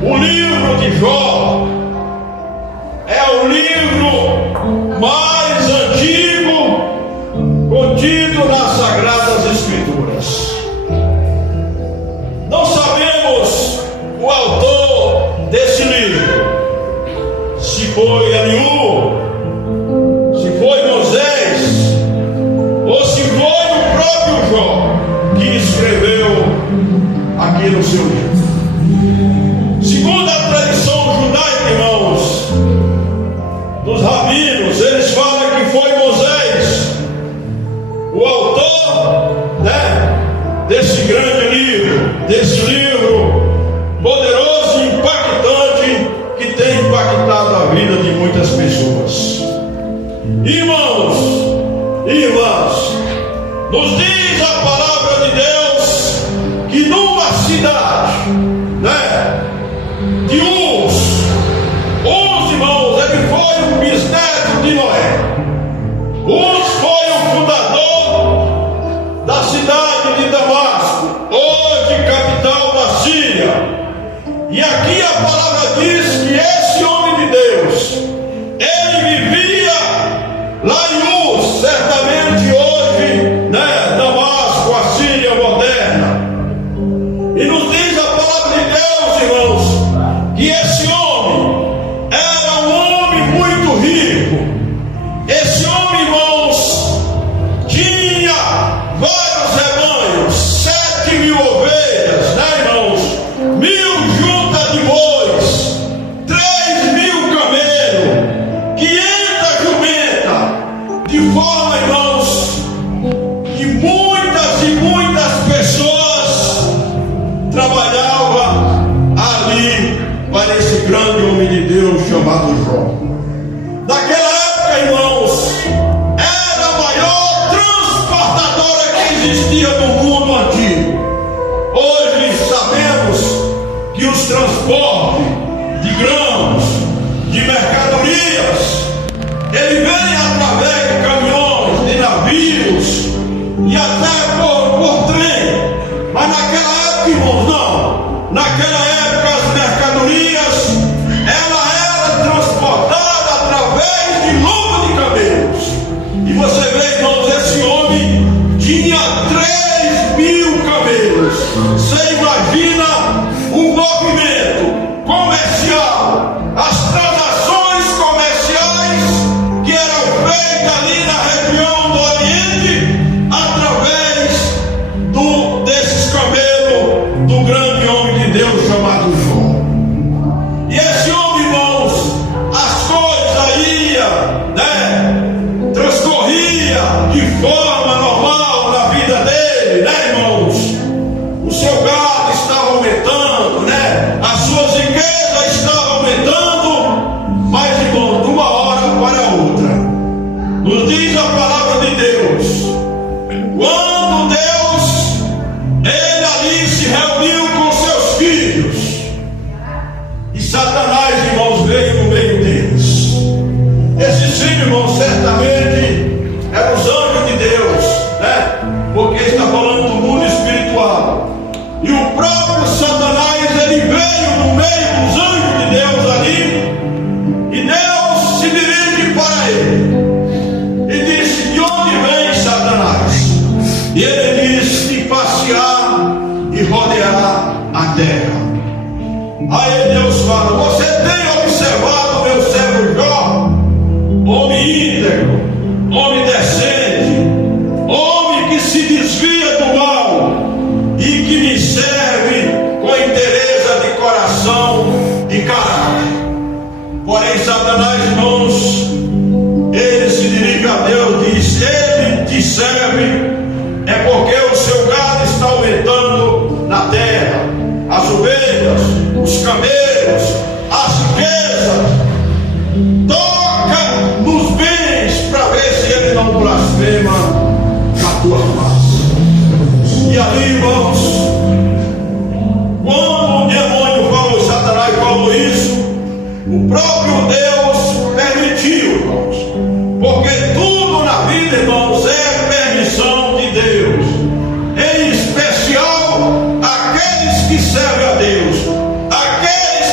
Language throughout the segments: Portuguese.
O livro de Jó é o livro mais antigo contido nas Sagradas Escrituras. Não sabemos o autor desse livro, se foi Eliú, se foi Moisés, ou se foi o próprio Jó que escreveu aqui no seu livro. Segundo a tradição judaica, irmãos, dos rabinos, eles falam que foi Moisés o autor, desse grande livro, desse livro poderoso e impactante que tem impactado a vida de muitas pessoas. Irmãos e irmãs, nos diz a palavra de Deus que numa cidade, de Uz, irmãos, ele foi o bisneto de Noé. Uz foi o fundador da cidade de Damasco, hoje capital da Síria. E aqui a palavra diz que esse homem de Deus, ele vivia lá em Uz, certamente hoje, Damasco, a Síria moderna. E nos diz a palavra de Deus, irmãos, que esse homem era um homem muito rico. Esse homem, irmãos, tinha vários rebanhos, 7.000 ovelhas, irmãos, 1.000 juntas de bois, 3.000 camelos, 500 jumentas, de forma, irmãos, que muitas e muitas pessoas trabalhavam ali para esse grande homem de Deus chamado Jó. Naquela época, irmãos, era a maior transportadora que existia no mundo antigo. Hoje sabemos que os transportes de grãos, de mercadorias, ele vem através de caminhões, de navios e até por trem. Mas naquela época, irmãos, não. Naquela época as mercadorias, ela era transportada através de lombo de camelos. E você vê, irmãos, esse homem tinha 3.000 camelos. Você imagina o movimento comercial, as transações comerciais que eram feitas ali na região do Oriente através desses camelos do grande homem de Deus chamado Jó. E esse homem, irmãos, as coisas iam, transcorria de forma normal na vida dele, irmãos. O seu gado estava aumentando, as suas riquezas estavam aumentando, mas, irmãos, de uma hora para outra, nos diz a palavra de Deus, quando Deus, ele ali se reuniu com seus filhos, e Satanás, irmãos, veio no meio deles. Esses filhos, irmãos, certamente eram os anjos de Deus, porque está falando do mundo espiritual. E o próprio Satanás, ele veio no meio dos anjos de Deus ali, e Deus se dirige para ele e disse: de onde vem Satanás? E ele disse: de passear e rodear a terra. Aí Deus fala: você tem observado meu servo Jó, homem íntegro, homem decente, homem que se desvia do mal e que me serve com interesse de coração e caráter. Porém Satanás, irmãos, ele se dirige a Deus e diz: ele te serve é porque o seu gado está aumentando na terra, as ovelhas, os camelos, as riquezas. Toca nos bens para ver se ele não blasfema na tua face. E ali, irmãos, quando o demônio falou, Satanás falou isso, o próprio Deus permitiu, irmãos, porque tudo na vida, irmãos, é permissão de Deus, em especial aqueles que servem a Deus, aqueles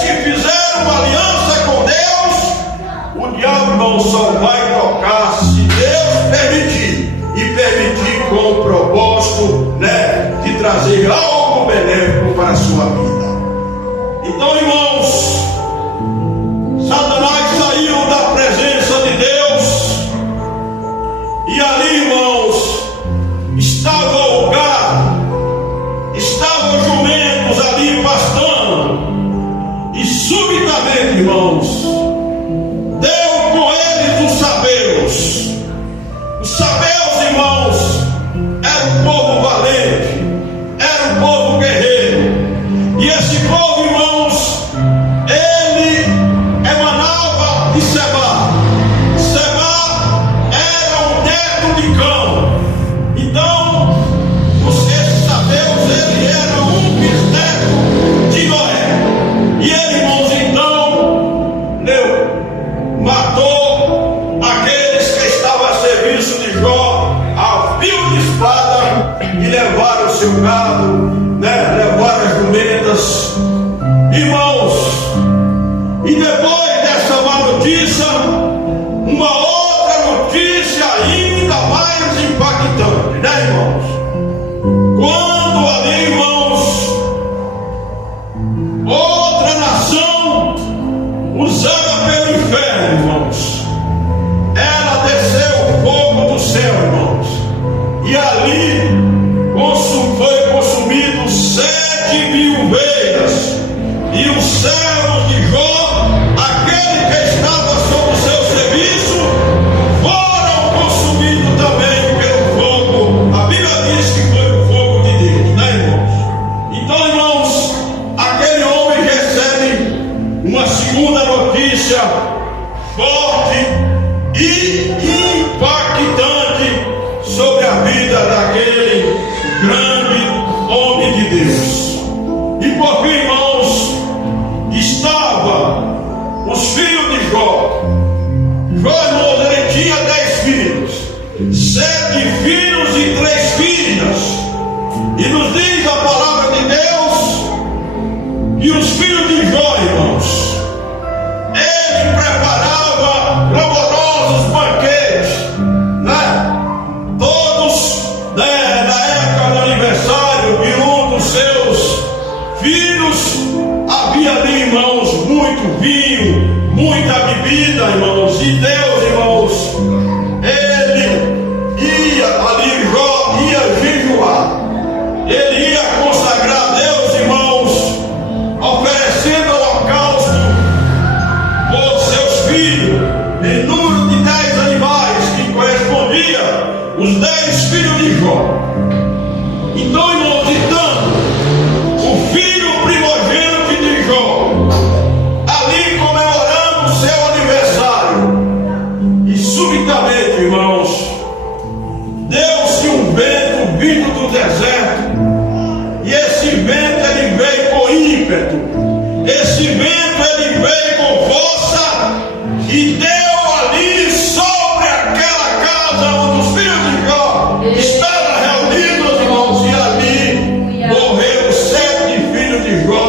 E os servos de Jó, aquele que estava sob o seu serviço, foram consumidos também pelo fogo. A Bíblia diz que foi o fogo de Deus, né, irmãos? Então, irmãos, aquele homem recebe uma segunda notícia forte e impactante sobre a vida daquele grande homem de Deus. E por fim, irmãos, estavam os filhos de Jó. Jó, irmãos, ele tinha 10 filhos, 7 filhos e 3 filhas. E nos diz a palavra de Deus que os filhos de Jó, irmãos, ele preparava glamourosos banquetes, né? Todos, né, na época do aniversário de um dos seus filhos, havia ali, irmãos, muito vinho, muita bebida, irmãos. E Deus, irmãos, ele ia ali, Jó ia jejuar, ele ia consagrar a Deus, irmãos, oferecendo holocausto por seus filhos, em número de 10 animais, que correspondia os 10 filhos de Jó. Então, irmãos, o filho primogênito de Jó, ali comemorando o seu aniversário, e subitamente, irmãos, deu-se um vento vindo do deserto, e esse vento ele veio com ímpeto, esse vento ele veio com força, e deu ali sobre aquela casa onde os filhos de Jó estavam reunidos, irmãos, e ali morreram 7 filhos de Jó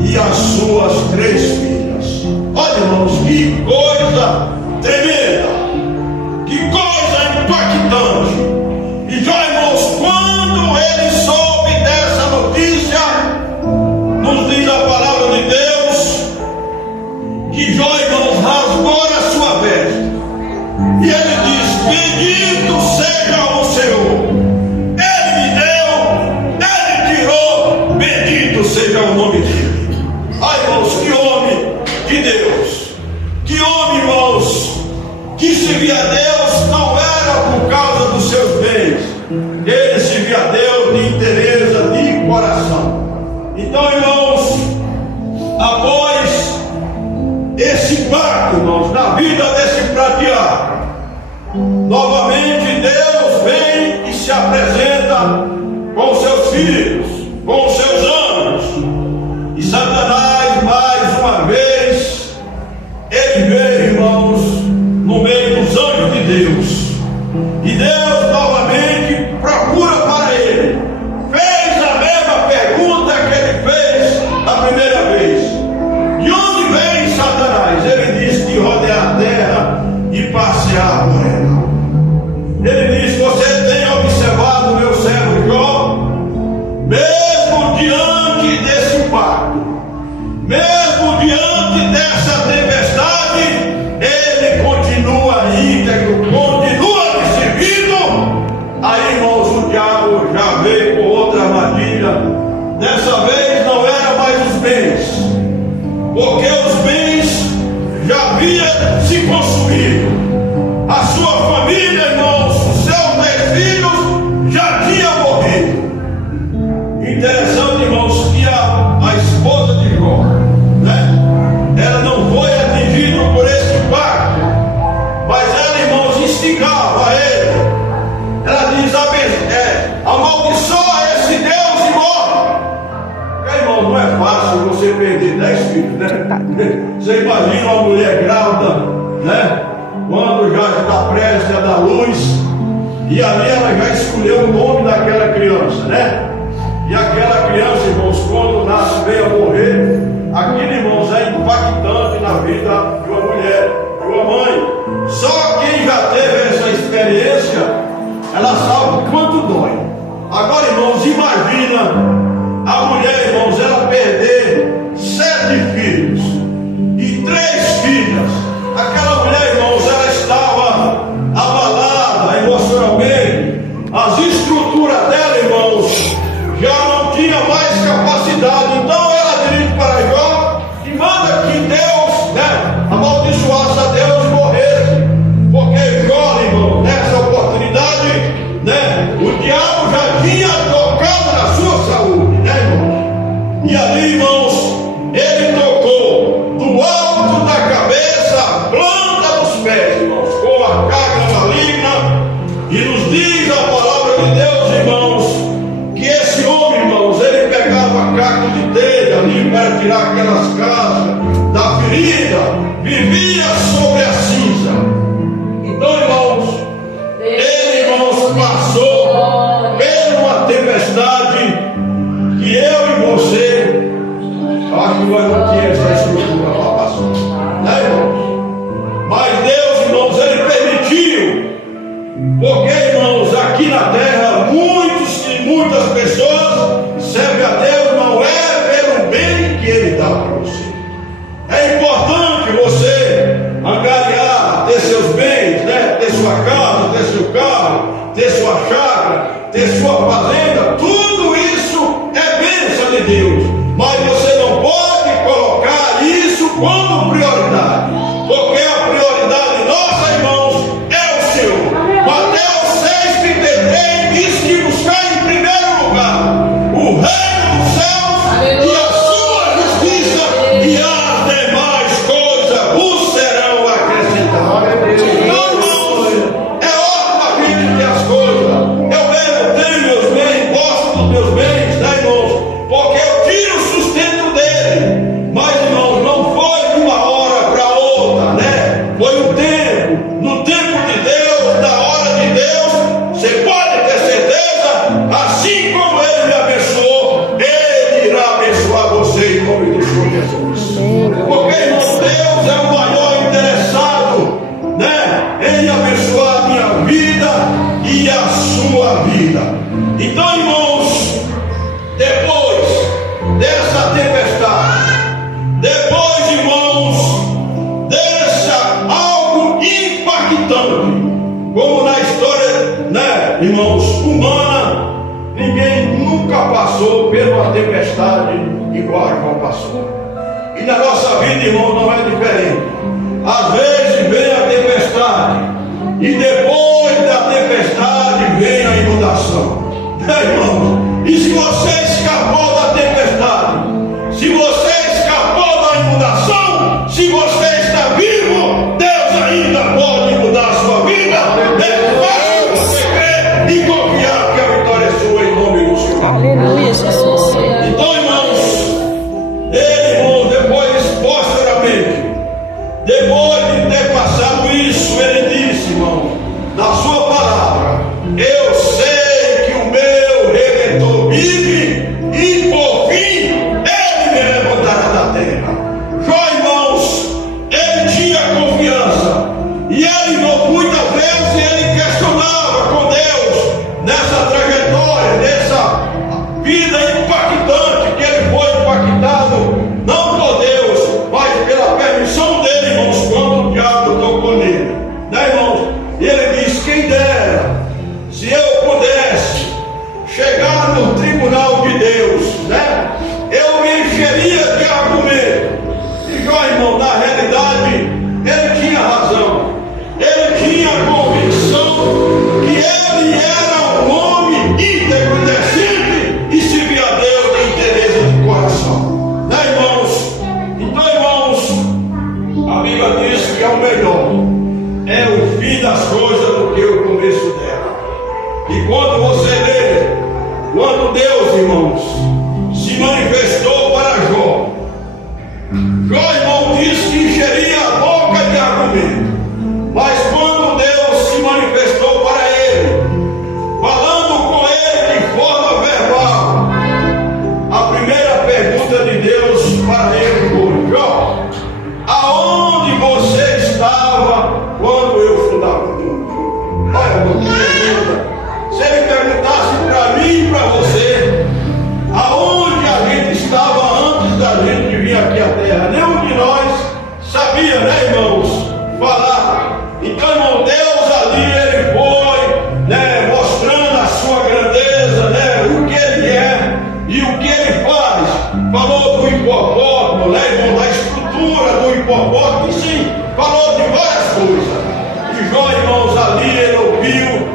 e as suas 3 filhas. Olha, irmãos, que coisa tremenda, que coisa impactante. E Jó, irmãos, quando ele soube dessa notícia, nos diz a palavra de Deus que Jó, irmãos, rasgou a sua veste, e ele diz: bendito seja o Senhor, ele me deu, ele tirou, bendito seja o nome dele. Ai, irmãos, que homem de Deus, que homem, irmãos, que servia a Deus não era por causa dos seus bens, ele servia a Deus de inteireza de coração. Então, irmãos, após esse impacto, irmãos, na vida desse prateado, novamente Deus vem e se apresenta com os seus filhos, com os seus anjos. E Satanás, mais uma vez, ele veio, irmãos, no meio dos anjos de Deus. E Deus novamente procura para ele. Fez a mesma pergunta que ele fez a primeira vez: de onde vem Satanás? Ele disse: de rodear a terra e passear por ela. Ele diz: você tem observado meu servo Jó? Mesmo diante desse impacto, mesmo diante dessa tempestade, ele continua íntegro, continua me servindo. Aí, irmãos, o diabo já veio com outra armadilha. Dessa vez não era mais os bens, porque os bens já haviam se consumido. A sua família, irmãos, os seus 10 filhos já tinham morrido. Interessante, irmãos, que a esposa de Jó, né, ela não foi atingida por esse impacto, mas ela, irmãos, instigava ele. Ela diz: amaldiçoa esse Deus e morre. Porque, irmão, não é fácil você perder 10 filhos, né? Você imagina uma mulher grávida, né, quando já está prestes a dar luz, e ali ela já escolheu o nome daquela criança, né? E aquela criança, irmãos, quando nasce, veio a morrer. Aquilo, irmãos, é impactante na vida de uma mulher, de uma mãe. Só quem já teve essa experiência, ela sabe o quanto dói. Agora, irmãos, imagina a mulher, irmãos, ela perder 7 filhos e 3 filhas. Aquela mulher, irmãos, ela estava abalada emocionalmente. As estruturas dela, irmãos, já não tinha mais capacidade. Então ela dirige para tirar aquelas cascas da ferida, vivia sobre a cinza. Então, irmãos, ele, irmãos, passou por uma tempestade que eu e você, acho que nós não tínhamos essa estrutura para passar, né, irmãos? Mas Deus, irmãos, ele permitiu, porque, irmãos, aqui na terra, muitas pessoas servem a Deus, não é pelo bem que ele dá para você. É importante você angariar, ter seus bens, né? Ter sua casa, ter seu carro, ter sua chácara, ter sua fazenda. Tudo isso é bênção de Deus, mas você não pode colocar isso como prioridade, porque a prioridade nossa, irmãos, é o Senhor. Mateus 6,33 diz que buscar em primeiro lugar o reino dos céus e a sua justiça, e as demais coisas vos serão acrescentadas. Então, irmãos, é ótimo a gente ter as coisas. Eu mesmo tenho meus bens, gosto dos meus bens, né, irmãos? Porque eu tiro o sustento dele. Mas, irmãos, não foi de uma hora para outra, né? Foi um tempo. No tempo de Deus, na hora de Deus, você pode ter certeza, assim como ele me abençoou, ele irá abençoar você em nome do Senhor Jesus. Porque, irmãos, Deus é o maior interessado, né, em abençoar a minha vida e a sua vida. Então, irmãos, depois dessa tempestade, depois, irmãos, deixa algo impactante, como na história, né, irmãos, humana, ninguém nunca passou por uma tempestade igual a João passou. E na nossa vida, irmãos, não é diferente. Às vezes vem a tempestade, e depois da tempestade vem a inundação, né, irmãos? E se você escapou da tempestade, se você escapou da inundação, se você está vivo, Deus ainda pode mudar a sua vida. É fácil você crer e confiar que a vitória é sua em nome do Senhor. Aleluia, Jesus. Então, irmãos, ele, irmãos, posteriormente, depois de ter passado isso, ele disse, irmão, na sua palavra: eu sei que o meu Redentor vive, e por fim ele me levantará da terra. Jó, irmãos, ele tinha confiança, e ele, irmão, muitas vezes ele questionava com Deus nessa trajetória, nessa vida impactante que ele foi impactado, não por Deus, mas pela permissão dele, irmãos, quando o diabo tocou nele, né, irmãos? E ele diz: quem dera se eu pudesse chegar no tribunal de Deus, né? Eu me encheria de argumento. E Jó, irmão, na realidade, ele tinha razão. Ele tinha convicção que ele era um homem íntegro, decente, e servia a Deus de interesse de coração, né, irmãos? Então, irmãos, a Bíblia diz que é o melhor, é o fim das coisas do que o começo dela. E quando você lê, quando Deus, irmãos, se manifestou para Jó, Jó, irmão, disse que encheria a boca de argumento. Mas quando Deus se manifestou para ele, falando com ele de forma verbal, a primeira pergunta de Deus para ele foi: Jó, aonde você estava quando eu fundava o mundo? Olha, irmão, que pergunta. Se ele perguntasse para mim e para você, aonde a gente estava antes da gente vir aqui à terra, nenhum de nós sabia, né, irmãos, falar. Então, irmão, Deus ali, ele foi, né, mostrando a sua grandeza, né, o que ele é e o que ele faz. Falou do hipopótamo, né, irmão, da estrutura do hipopótamo, e sim, falou de várias coisas. E Jó, irmãos, ali ele ouviu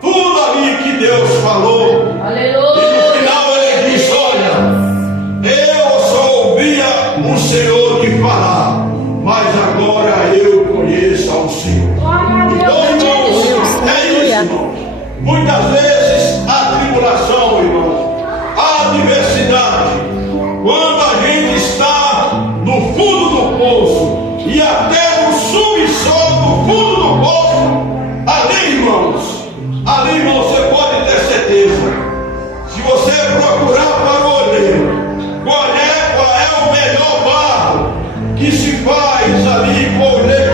tudo ali que Deus falou. Aleluia. E no final ele disse: olha, eu só ouvia o Senhor te falar, mas agora eu conheço ao Senhor. Então, irmãos, é isso, irmãos. Muitas vezes a tribulação, irmãos, a adversidade, quando a gente está fundo do poço, ali, irmãos, você pode ter certeza. Se você procurar para o olheiro, qual é o melhor barro que se faz ali, que o oleiro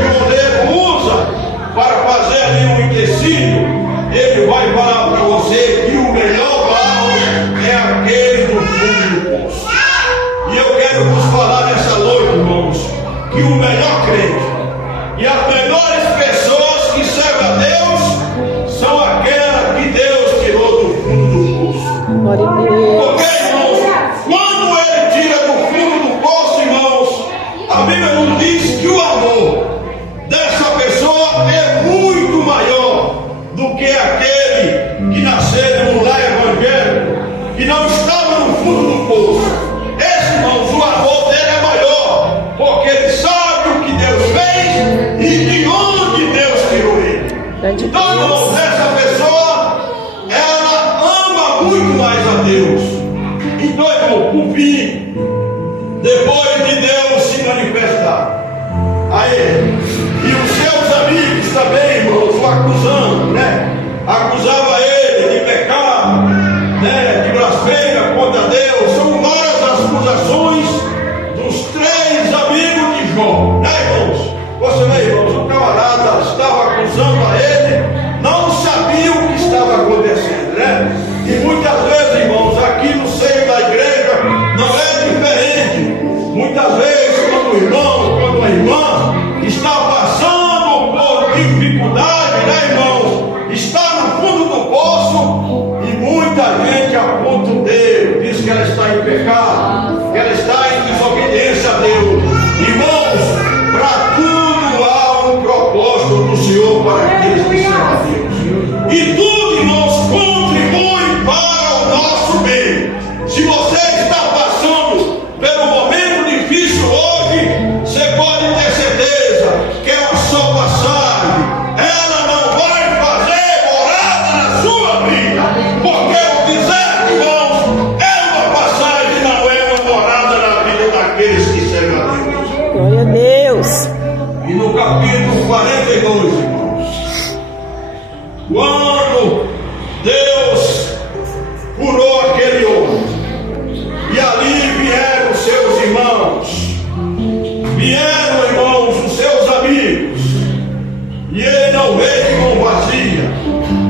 usa para fazer ali um utensílio, ele vai falar para você que o melhor barro é aquele do fundo do poço. E eu quero vos falar nessa noite, irmãos, que o melhor crente e as melhores pessoas que servem a Deus são aquelas que Deus tirou do fundo do poço. Porque, irmãos, quando Ele tira do fundo do poço, irmãos, a Bíblia nos diz que o amor dessa pessoa é muito maior do que aquele que nasceu no lar evangélico, que não estava no fundo do poço. Esse, irmãos, o amor dele é maior, porque ele sabe o que Deus fez e de onde Deus tirou ele. Então, irmãos, essa pessoa, ela ama muito mais a Deus. Então, irmão, por fim, depois de Deus se manifestar a ele, e os seus amigos também, irmãos, o acusando, acusava ele de pecado, de blasfêmia contra Deus. São várias acusações dos 3 amigos de Jó, irmãos? Você vê, irmãos, o camarada estava acusando a ele, não sabia o que estava acontecendo, E muitas vezes, irmãos, aqui no seio da igreja não é diferente. Muitas vezes, quando o irmão, quando a irmã está passando por dificuldade, irmãos, está no fundo do poço, e muita gente aponta o dedo, diz que ela está em pecado, que ela está em desobediência a Deus. Irmãos, para tudo há um propósito do Senhor para aqueles que servem a Deus. E tudo, irmãos, contribui para o nosso bem. Se você está passando pelo momento difícil hoje, você pode ter certeza que é só passagem. Ela não vai fazer morada na sua vida, porque o deserto, irmãos, é uma passagem, não é uma morada na vida daqueles que servem a Deus. Glória a Deus. E no capítulo 42, irmãos, quando Deus curou aquele homem, e ali vieram os seus irmãos, vieram, irmãos, os seus amigos, e ele não veio de mão vazia,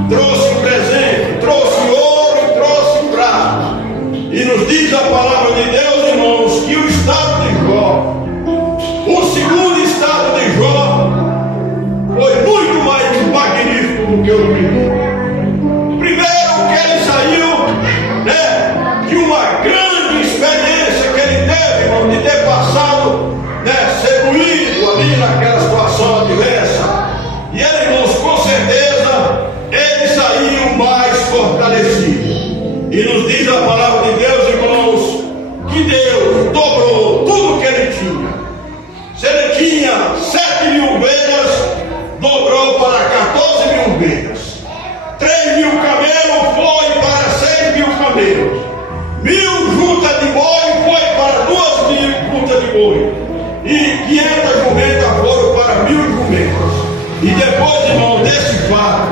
trouxe presente, trouxe ouro e trouxe prata. E nos diz a palavra de Deus, irmãos, que o estado de Jó, o segundo estado de Jó, foi muito mais magnífico do que o primeiro. Primeiro que ele saiu, de uma grande experiência que ele teve, irmão, de ter passado, ser moído ali naquela situação adversa. E ele, irmãos, com certeza, ele saiu mais fortalecido. E nos diz a palavra de Deus, irmãos, que Deus dobrou tudo que ele tinha. Se ele tinha 7.000 ovelhas, dobrou para 14.000 ovelhas. 3.000 camelos foi para 6.000 camelos. 1.000 juntas de boi foi para 2.000 juntas de boi. E 500 jumentas foram para 1.000 jumentas. E depois, irmãos, desse fato,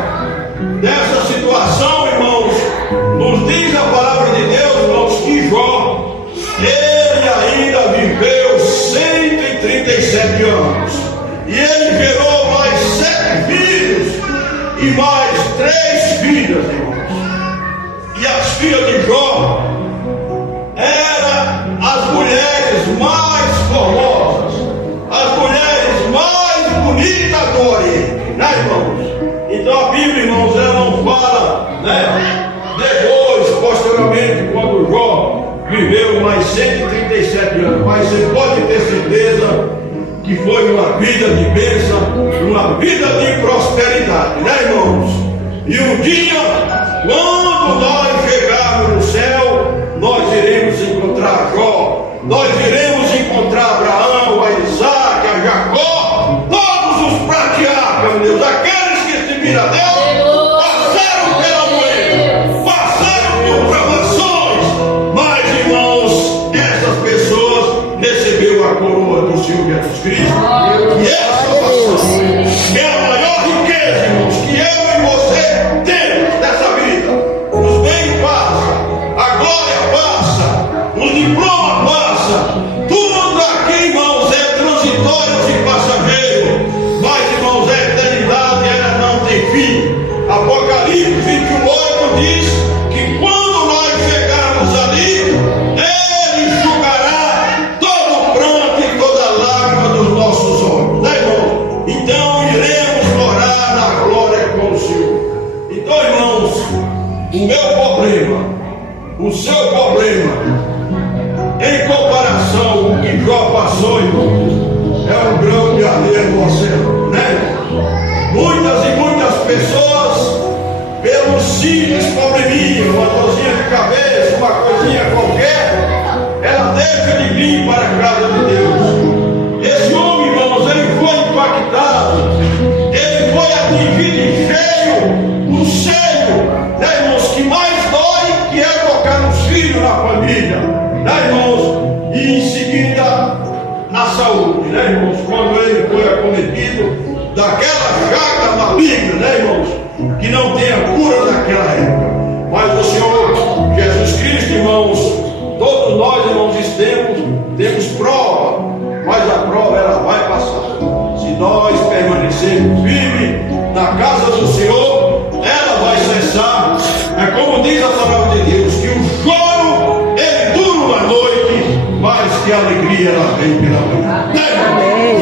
dessa situação, irmãos, nos diz a palavra de Deus, irmãos, que Jó, ele ainda viveu 137 anos. E ele gerou mais 7 filhos e mais 3 filhas, irmãos. E as filhas de Jó eram as mulheres mais formosas, as mulheres mais bonitas do Oriente, irmãos? Então a Bíblia, irmãos, ela não fala, depois, posteriormente, quando Jó viveu mais 137 anos, mas você pode ter certeza que foi uma vida de bênção, uma vida de prosperidade, irmãos? E um dia, quando nós chegarmos no céu, nós iremos encontrar Jó, nós iremos encontrar Abraão, a Isaac, a Jacó, todos os patriarcas, meu Deus, aqueles que serviram a Deus, passaram pela moeda, passaram por provações, mas, irmãos, essas pessoas receberam a coroa do Senhor Jesus Cristo, e essa passagem que é a maior riqueza, irmãos, que eu e você temos nessa vida. Os bens passam, a glória passa, os diplomas passam, tudo aqui, irmãos, é transitório e passageiro. Mas, irmãos, a eternidade ela não tem fim. Apocalipse 21:8 diz que quando nós chegarmos ali, Ele enxugará todo o pranto e toda lágrima dos nossos olhos, né, irmãos? Então iremos morar na glória com o Senhor. Então, irmãos, o meu problema, o seu problema, em comparação com o que Jó passou, irmãos, é um grão de areia no oceano, né? Muitas e muitas pessoas, pelo simples probleminha, uma dorzinha de cabeça, uma coisinha qualquer, ela deixa de vir para a casa de Deus. Esse homem, irmãos, ele foi impactado, ele foi atingido em cheio, o seio, né, irmãos, que mais dói, que é tocar nos filhos, na família, né, irmãos, e em seguida na saúde, né, irmãos, quando ele foi acometido daquela chaga maligna, né, irmãos, que não tem a cura naquela época. Mas o Senhor Jesus Cristo, irmãos, todos nós, irmãos, temos prova, mas a prova ela vai passar. Se nós permanecermos firmes na casa do Senhor, ela vai cessar. É como diz a palavra de Deus, que o choro ele dura uma noite, mas que a alegria ela vem pela manhã.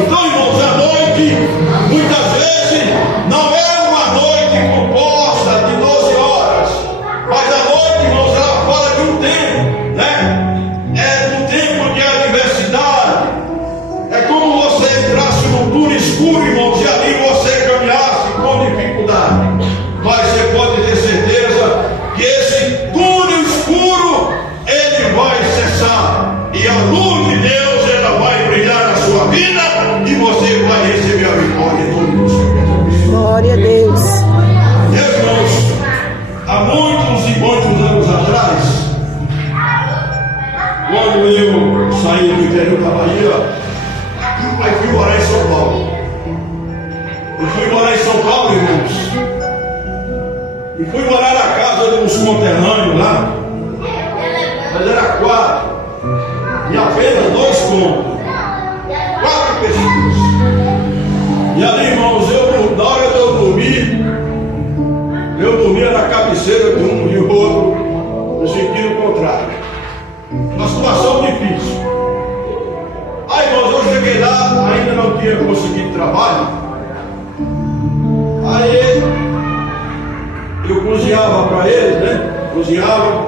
Então, irmãos, a noite muitas vezes não é uma noite composta de 12 horas, mas a noite, irmãos, ela fala de um tempo, né? É de um tempo de adversidade. É como você entrasse num túnel escuro, irmãos, e ali você caminhasse com dificuldade. Mas você pode ter certeza que esse túnel escuro ele vai cessar e a luz de Deus ela vai brilhar na sua vida e você vai receber a vitória em nome do Senhor. Glória a Deus. Meus irmãos, há muitos e muitos anos atrás, quando eu saí do interior da Bahia, aí fui morar em São Paulo. Eu fui morar em São Paulo, irmãos, e fui morar na casa de uns conterrâneos lá, mas era 4, e apenas 2 cômodos, 4 pessoas. E ali, irmãos, na hora de eu dormia na cabeceira de um e o outro no sentido contrário. Uma situação difícil. Aí, irmãos, eu cheguei lá, ainda não tinha conseguido trabalho. Aí eu cozinhava para eles, né? Cozinhava,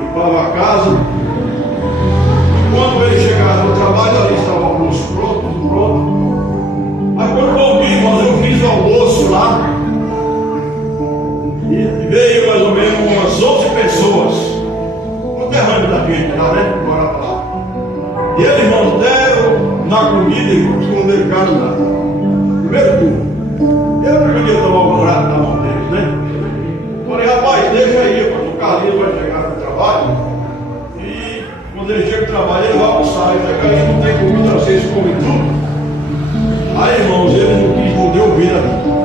limpava a casa. E quando eles chegaram no trabalho, ali estava o almoço pronto, tudo pronto. Mas quando voltei, irmãos, eu fiz o almoço lá. E veio mais ou menos umas 11 pessoas. O terreno da gente lá, né? Bora pra lá. E eles, irmãos, deram na comida, irmãos, não deixaram nada. Primeiro turno. Eu não podia tomar o prato na mão deles, né? Falei, rapaz, deixa aí, mas o Carlinhos vai chegar no trabalho. E quando ele chega no trabalho, ele vai almoçar. Ele chega aí, não tem comida, vocês comem tudo. Aí, irmãos, ele não quis, não deu vida.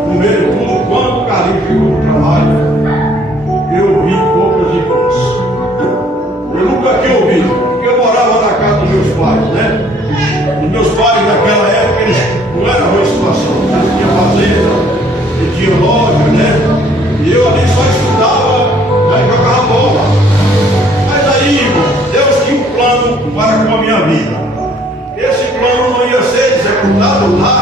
Primeiro turno, quando o Carlinhos chegou no trabalho, eu vi poucas irmãs. Eu nunca tinha ouvido, porque eu morava na casa dos meus pais, né? Os meus pais naquela época, eles não era uma situação, eles tinham fazenda, eles tinham loja, né? E eu ali só estudava, né, e jogava bola. Mas aí, irmão, Deus tinha um plano para com a minha vida. Esse plano não ia ser executado lá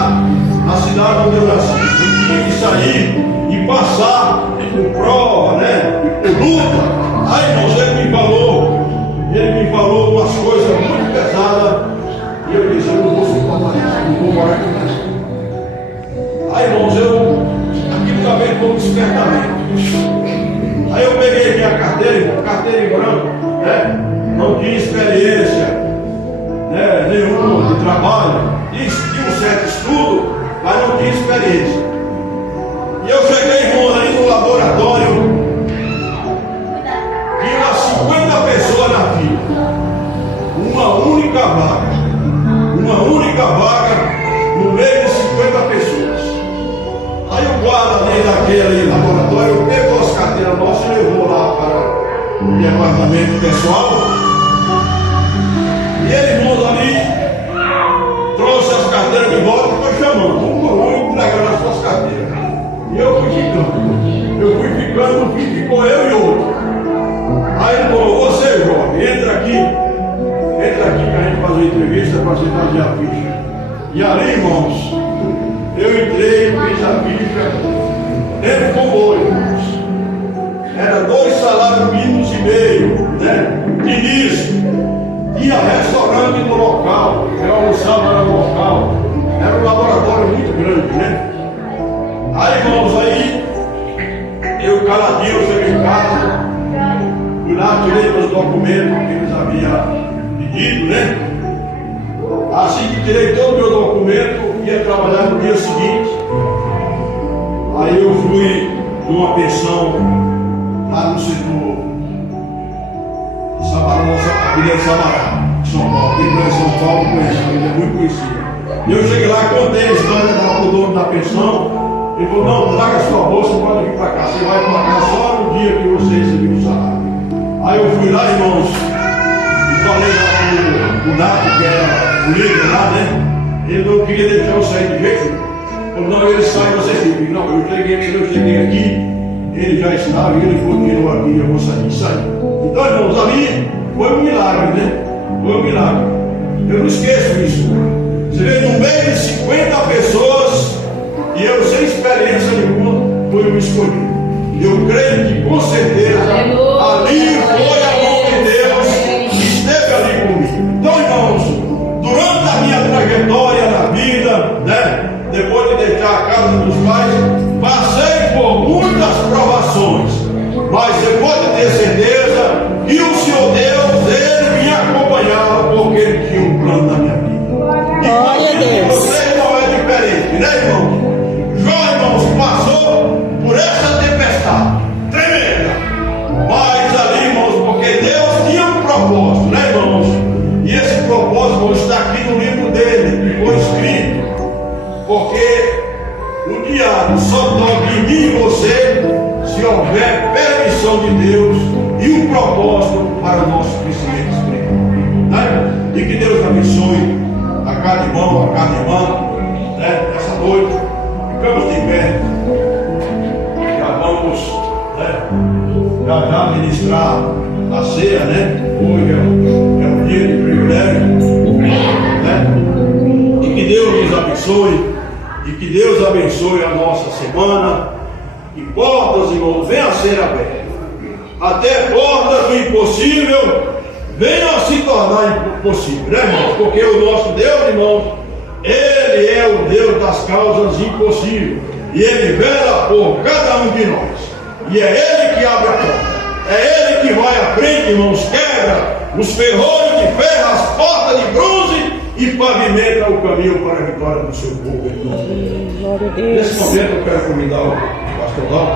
na cidade onde eu nasci. Eu tinha que sair e passar por prova, né? E por luta. Aí, irmãos, ele me falou umas coisas muito pesadas. E eu disse, eu não vou suportar isso, não vou morar aqui mais. Aí, irmãos, aquilo também foi um despertamento. Aí eu peguei minha carteira, irmão, carteira em branco, né? Não tinha experiência, né, nenhuma de trabalho. Tinha um certo estudo, mas não tinha experiência. E eu cheguei, irmão, ali no laboratório. Tinha umas 50 pessoas na fila. Uma única vaga no meio de 50 pessoas. lado ali daquele laboratório, pegou as carteiras nossas e levou lá para o departamento pessoal. E ele, irmãos, ali trouxe as carteiras de volta e foi chamando, um por um, entregando as suas carteiras. E eu fui ficando, ficou eu e outro. Aí ele falou: você, jovem, entra aqui que a gente fazer entrevista para você fazer a ficha. E ali, irmãos, eu entrei, fiz a ficha, tempo com irmãos. Era 2 salários mínimos e meio, né? Início. Tinha restaurante no local, eu almoçava no local. Era um laboratório muito grande, né? Aí, irmãos, eu caladinho, cheguei em casa, fui lá, tirei meus documentos que eles haviam pedido, né? Assim que tirei todo o meu documento, ia trabalhar no dia seguinte. Aí eu fui numa pensão lá no setor de Sabará, nossa Avenida de Sabará, São Paulo. Quem conhece São Paulo conhece, ele é muito conhecido. E eu cheguei lá, contei a história para o dono da pensão. Ele falou: não, traga sua bolsa, pode vir para cá. Você vai para cá só no dia que você receber o salário. Aí eu fui lá, irmãos, e falei lá com o Nato, que era o líder lá, né? Ele não queria deixar eu sair de jeito nenhum. Falou: não, ele sai, você fica. Não, eu cheguei aqui, ele já estava, ele continuou aqui, eu vou sair. Então, irmãos, ali foi um milagre, né? Foi um milagre. Eu não esqueço isso. Você vê, no meio de 50 pessoas, e eu sem experiência nenhuma, fui o escolhido. Eu creio que com certeza ali foi a mão de Deus que esteve ali comigo. Então, irmãos, durante a minha trajetória na vida, né, depois de deixar a casa dos pais, passei por muitas provações, mas você pode ter certeza que o Senhor Deus, Ele me acompanhava, porque Ele tinha um plano na minha vida. E você não é diferente, né, irmão? Jó, irmãos, passou por essa tempestade tremenda, mas ali, irmãos, porque Deus tinha um propósito, né, irmãos? E esse propósito está aqui no livro dele, que foi escrito, porque o diabo só toca em mim e você se houver permissão de Deus e um propósito para o nosso crescimento espiritual, né? E que Deus abençoe a cada irmão, a cada irmã, né? Essa noite, ficamos de pé, já vamos, né? Já ministrar a ceia, né? Hoje é um dia de privilégio, né? E que Deus nos abençoe, e que Deus abençoe a nossa semana, e portas, irmãos, venham a ser abertas, até portas do impossível venham a se tornar possível, né, irmãos? Porque o nosso Deus, irmãos, Ele é o Deus das causas impossíveis, e Ele vela por cada um de nós, e é Ele que abre a porta, é Ele que vai à frente, irmãos, quebra os ferrolhos de ferro, as portas de bronze, e pavimenta o caminho para a vitória do seu povo. Nesse momento eu quero convidar o pastor Lau.